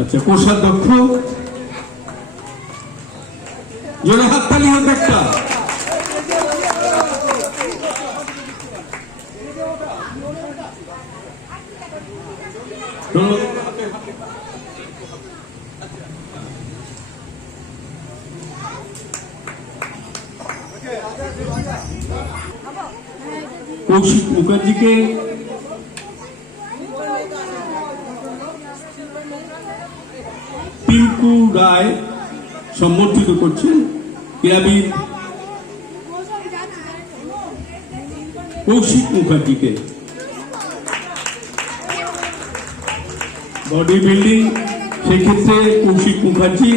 আচ্ছা, কোষাধ্যক্ষ জোরে হাততালি হোক একটা। কৌশিক মুখার্জিকে পিঙ্কু রায় সম্বর্ধিত করছেন। ক্রীড়াবিদ কৌশিক মুখার্জিকে, বডি বিল্ডিং সেক্ষেত্রে কৌশিক মুখার্জি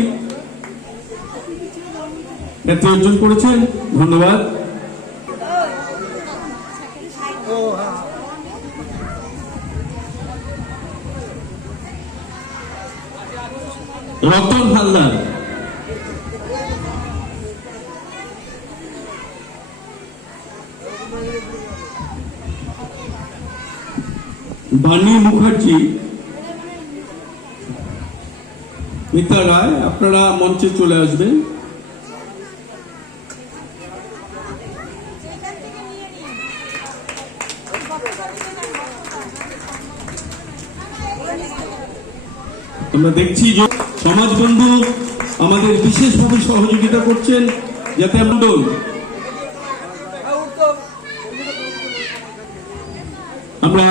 খ্যাতি অর্জন করেছেন। ধন্যবাদ। রতন হালদার, বাণী মুখার্জি, মিতা রায়, আপনারা মঞ্চে চলে আসবেন। আমরা দেখছি যে সমাজ বন্ধু আমাদের বিশেষভাবে সহযোগিতা করছেন, যাতে মন্ডল আমরা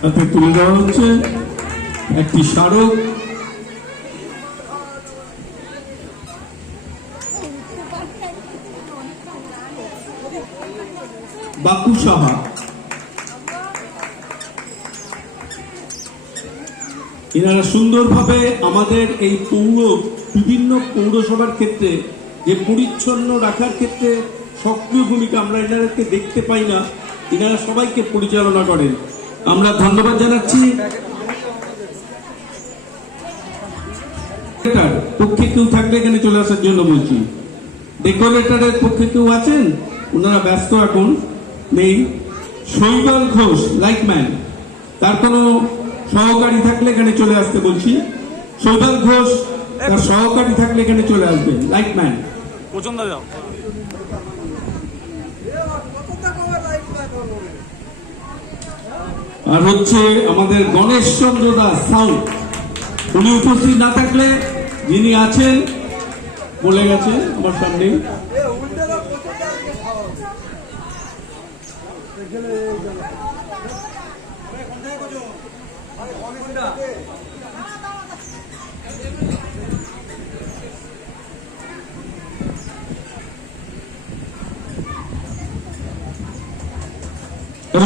তাতে তুলে দেওয়া হচ্ছে একটি স্মারক। বাকু সাহা, এনারা সুন্দরভাবে আমাদের এই বিভিন্ন পৌরসভার ক্ষেত্রে যে পরিচ্ছন্ন রাখার ক্ষেত্রে সক্রিয় ভূমিকা, আমরা এনাদেরকে দেখতে পাই না, এনারা সবাইকে পরিচালনা করেন। আমরা ধন্যবাদ জানাচ্ছি। পক্ষে কেউ থাকলে এখানে চলে আসার জন্য বলছি। ডেকোরেটরের পক্ষে কেউ আছেন? ওনারা ব্যস্ত এখন নেই। শৈবাল ঘোষ লাইকম্যান, তার কোনো সহকারী থাকলে এখানে চলে আসতে বলছি। শৈবাল ঘোষ তার সহকারী থাকলে এখানে চলে আসবেন। লাইকম্যান আর হচ্ছে আমাদের গণেশ চন্দ্র দাস সাউন্ড, উনি উপস্থিত না থাকলে, যিনি আছেন বলে গেছেন আমার সামনে।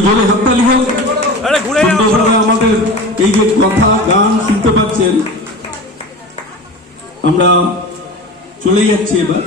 জোরে হাততালি হোক। আমাদের এই যে কথা গান শুনতে পাচ্ছেন, আমরা চলে যাচ্ছি এবার।